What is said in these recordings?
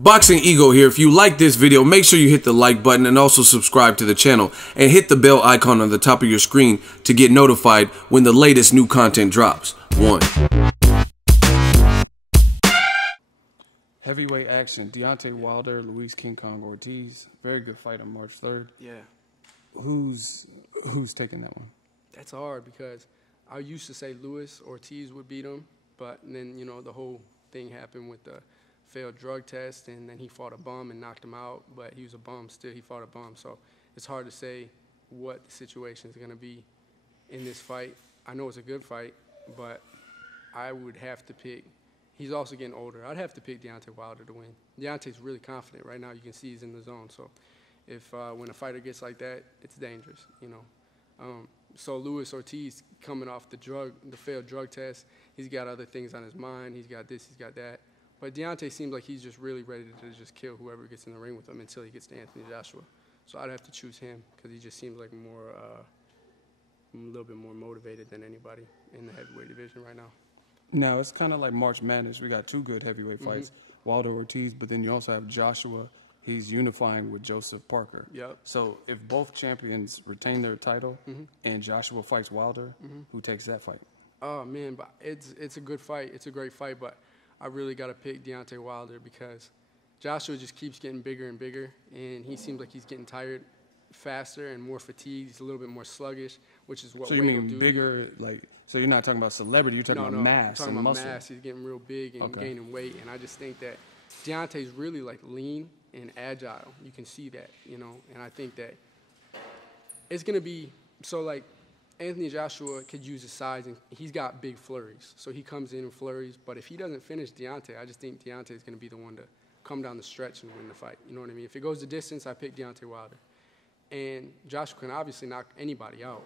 Boxing Ego here. If you like this video, make sure you hit the like button and also subscribe to the channel and hit the bell icon on the top of your screen to get notified when the latest new content drops. Heavyweight action. Deontay Wilder, Luis King Kong Ortiz. Very good fight on March 3rd. Yeah. Who's taking that one? That's hard because I used to say Luis Ortiz would beat him, but then, you know, the whole thing happened with the failed drug test, and then he fought a bum and knocked him out, but he was a bum still. He fought a bum, so it's hard to say what the situation is going to be in this fight. I know it's a good fight, but I would have to pick. He's also getting older. I'd have to pick Deontay Wilder to win. Deontay's really confident right now. You can see he's in the zone. So if when a fighter gets like that, it's dangerous, you know. So Luis Ortiz coming off the failed drug test, he's got other things on his mind. He's got this, he's got that. But Deontay seems like he's just really ready to just kill whoever gets in the ring with him until he gets to Anthony Joshua. So I'd have to choose him because he just seems like more, a little bit more motivated than anybody in the heavyweight division right now. Now, it's kind of like March Madness. We got two good heavyweight fights, Wilder Ortiz, but then you also have Joshua. He's unifying with Joseph Parker. Yep. So if both champions retain their title and Joshua fights Wilder, who takes that fight? Oh, man, but it's a good fight. It's a great fight, but I really got to pick Deontay Wilder because Joshua just keeps getting bigger and bigger, and he seems like he's getting tired faster and more fatigued. He's a little bit more sluggish, which is what weight will do. Bigger, like, so you're not talking about celebrity, you're talking about mass and muscle. I'm talking about mass. He's getting real big and gaining weight, and I just think that Deontay's really, like, lean and agile. You can see that, you know, and I think that it's going to be so, like, Anthony Joshua could use his size, and he's got big flurries. So he comes in flurries, but if he doesn't finish Deontay, I just think Deontay is going to be the one to come down the stretch and win the fight. You know what I mean? If it goes the distance, I pick Deontay Wilder. And Joshua can obviously knock anybody out,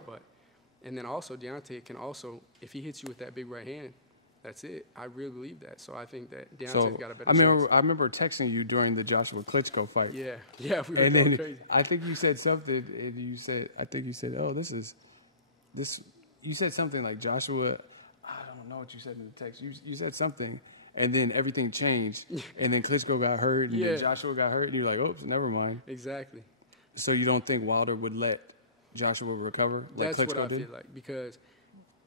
and then also Deontay can also, if he hits you with that big right hand, that's it. I really believe that. So I think that Deontay's got a better chance. I remember texting you during the Joshua Klitschko fight. Yeah, we were going crazy. I think you said something, and you said, oh, you said something like Joshua, I don't know what you said in the text. You said something, and then everything changed, and then Klitschko got hurt, and then Joshua got hurt, and you're like, oops, never mind. Exactly. So you don't think Wilder would let Joshua recover like That's Klitschko what I did? feel like, because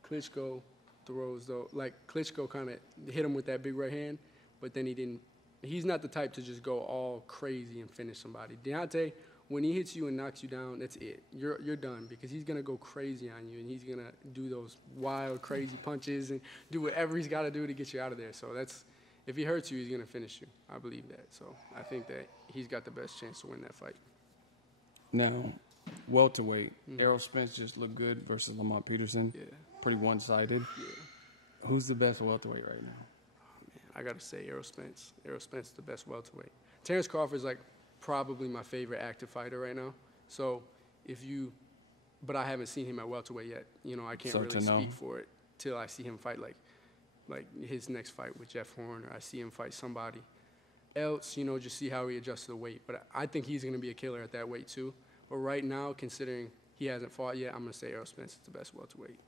Klitschko throws, though, like Klitschko kind of hit him with that big right hand, but then he didn't. He's not the type to just go all crazy and finish somebody. Deontay, when he hits you and knocks you down, that's it. You're done, because he's going to go crazy on you, and he's going to do those wild, crazy punches and do whatever he's got to do to get you out of there. So that's, if he hurts you, he's going to finish you. I believe that. So I think that he's got the best chance to win that fight. Now, welterweight, Errol Spence just looked good versus Lamont Peterson. Yeah. Pretty one-sided. Yeah. Who's the best welterweight right now? Oh, man, I got to say Errol Spence. Errol Spence is the best welterweight. Terrence Crawford's like probably my favorite active fighter right now. So but I haven't seen him at welterweight yet. You know, I can't really speak for it till I see him fight like his next fight with Jeff Horn, or I see him fight somebody else, you know, just see how he adjusts to the weight. But I think he's going to be a killer at that weight too. But right now, considering he hasn't fought yet, I'm going to say Errol Spence is the best welterweight.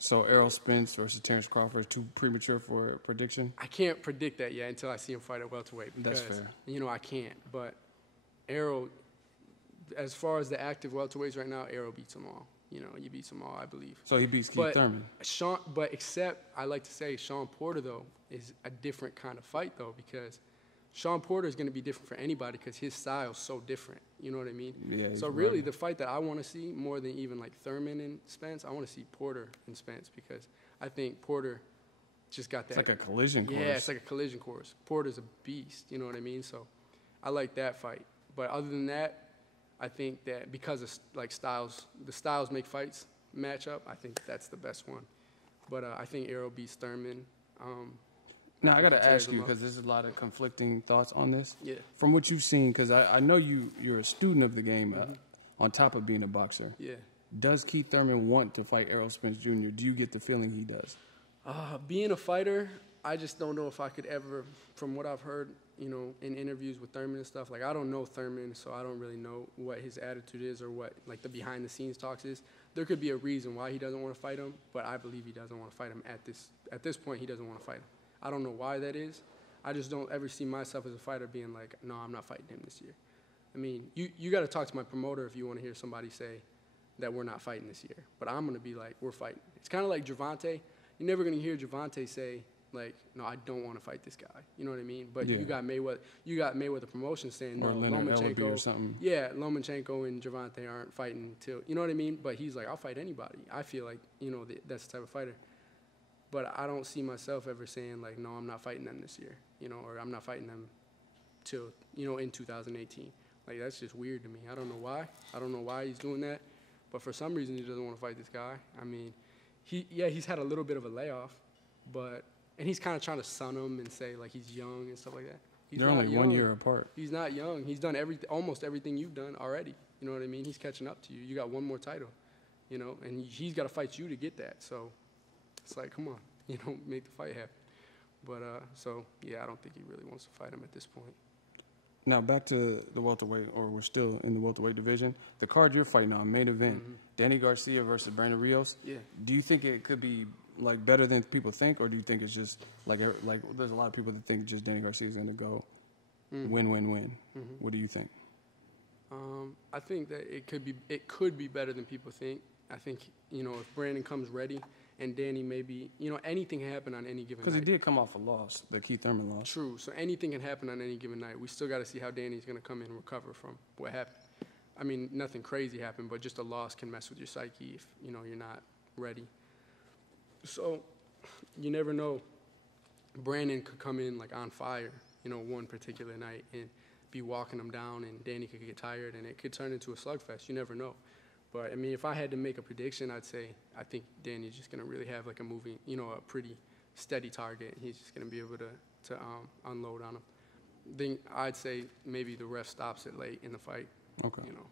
So Errol Spence versus Terrence Crawford is too premature for a prediction? I can't predict that yet until I see him fight at welterweight. Because, that's fair. You know, I can't. But Errol, as far as the active welterweights right now, Errol beats them all. You know, he beats them all, I believe. So he beats Keith Thurman. But except, I like to say, Sean Porter, though, is a different kind of fight, though, because Sean Porter is going to be different for anybody because his style is so different. You know what I mean? Yeah. So really, the fight that I want to see more than even like Thurman and Spence, I want to see Porter and Spence, because I think Porter just got that. It's like a collision course. Yeah, it's like a collision course. Porter's a beast. You know what I mean? So I like that fight. But other than that, I think that because of like the styles make fights match up. I think that's the best one. But I think Errol beats Thurman. Now, I got to ask you, because there's a lot of conflicting thoughts on this. Yeah. From what you've seen, because I know you're a student of the game on top of being a boxer. Yeah. Does Keith Thurman want to fight Errol Spence Jr.? Do you get the feeling he does? Being a fighter, I just don't know if I could ever, from what I've heard, you know, in interviews with Thurman and stuff, like I don't know Thurman, so I don't really know what his attitude is or what like the behind-the-scenes talks is. There could be a reason why he doesn't want to fight him, but I believe he doesn't want to fight him at this point. He doesn't want to fight him. I don't know why that is. I just don't ever see myself as a fighter being like, no, I'm not fighting him this year. I mean, you got to talk to my promoter if you want to hear somebody say that we're not fighting this year. But I'm going to be like, we're fighting. It's kind of like Gervonta. You're never going to hear Gervonta say, like, no, I don't want to fight this guy. You know what I mean? But you got Mayweather Promotions saying, no, Lomachenko. Or something. Yeah, Lomachenko and Gervonta aren't fighting till, you know what I mean? But he's like, I'll fight anybody. I feel like, you know, that's the type of fighter. But I don't see myself ever saying, like, no, I'm not fighting them this year, you know, or I'm not fighting them till, you know, in 2018. Like, that's just weird to me. I don't know why. I don't know why he's doing that. But for some reason, he doesn't want to fight this guy. I mean, he's had a little bit of a layoff, and he's kind of trying to sun him and say, like, he's young and stuff like that. They're only 1 year apart. He's not young. He's done almost everything you've done already. You know what I mean? He's catching up to you. You got one more title, you know, and he's got to fight you to get that. So it's like, come on, you know, make the fight happen. But, so, yeah, I don't think he really wants to fight him at this point. Now, back to the welterweight, or we're still in the welterweight division. The card you're fighting on, main event, Danny Garcia versus Brandon Rios. Yeah. Do you think it could be, like, better than people think, or do you think it's just, like there's a lot of people that think just Danny Garcia is going to go win. What do you think? I think that it could be better than people think. I think, you know, if Brandon comes ready and Danny maybe, you know, anything can happen on any given night. Because he did come off a loss, the Keith Thurman loss. True. So anything can happen on any given night. We still got to see how Danny's going to come in and recover from what happened. I mean, nothing crazy happened, but just a loss can mess with your psyche if, you know, you're not ready. So you never know. Brandon could come in, like, on fire, you know, one particular night and be walking him down, and Danny could get tired, and it could turn into a slugfest. You never know. But, I mean, if I had to make a prediction, I'd say I think Danny's just going to really have, like, a pretty steady target, and he's just going to be able to unload on him. Then I'd say maybe the ref stops it late in the fight. Okay. You know.